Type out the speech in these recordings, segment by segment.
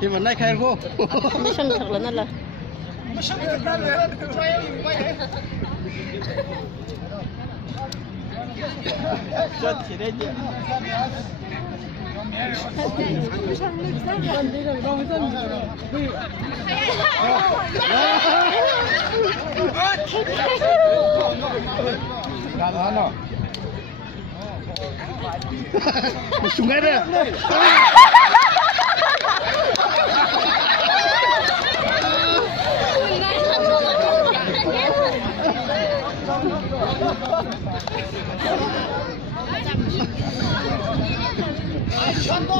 thì vẫn này khen cô mới sân thật là nó là chết thì đấy chứ sungai deh.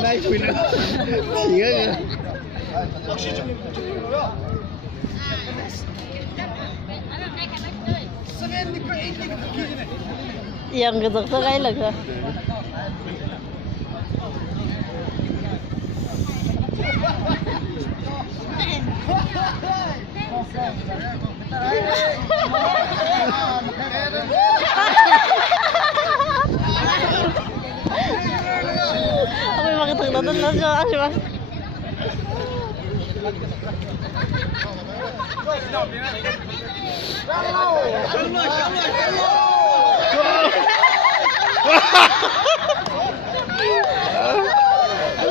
Nice winner. Iya. Yang gedek tuh kayak lagi. Apa emang ketenggelam terus sih mas?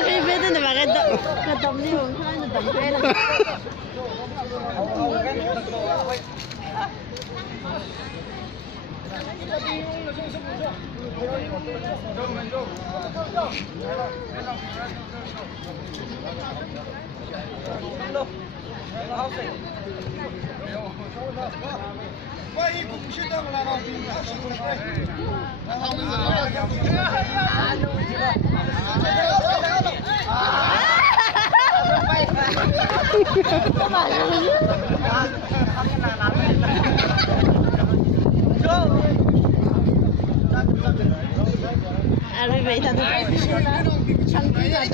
Cái bên này mà cái đậm đi uống hai là đậm cái là Ari vậy ta chẳng cái gì đó.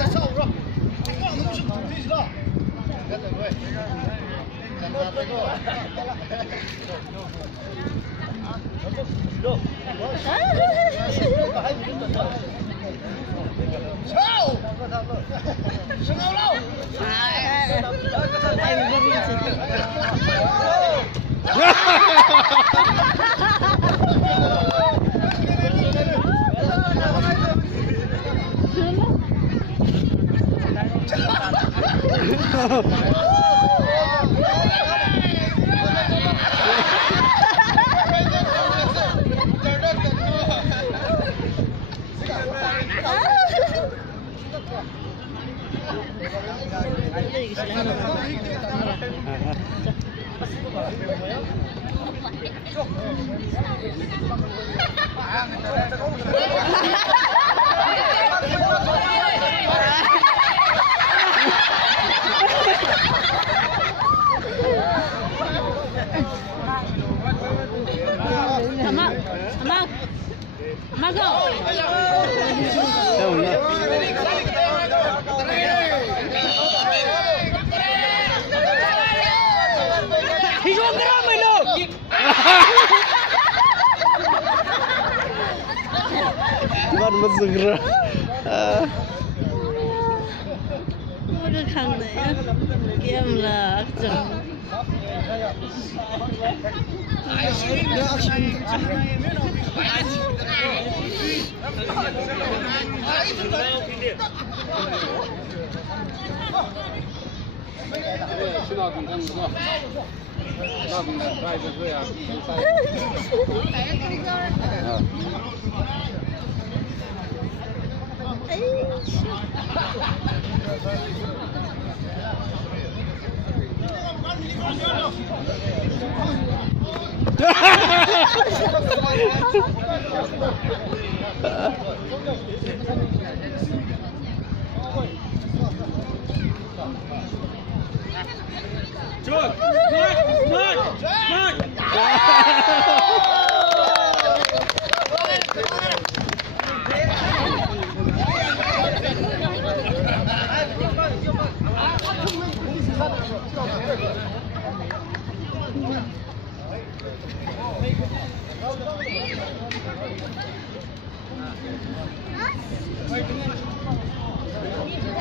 Bạn mất dừng rồi. Cái khăn này kem là chừng 신화 동생 누가? 신화 동생 가이드 그야.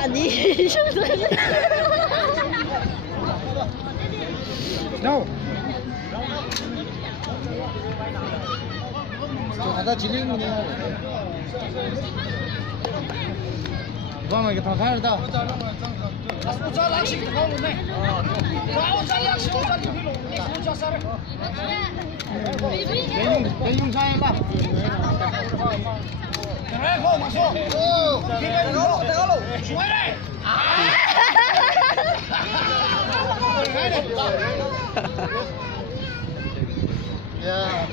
아니 No. 저 가다 진행이네. 그만 이게 다 가야다. 대용 사이가. 야.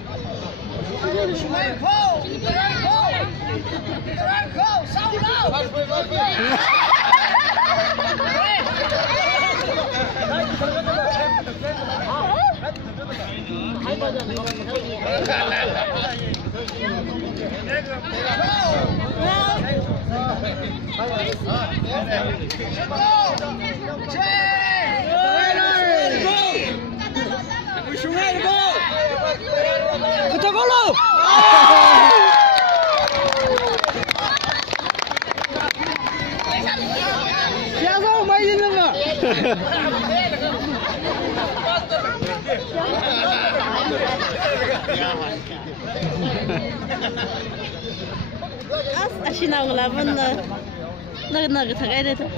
계속 많이 있는 거. 아시나고 라면 나 tagay dito.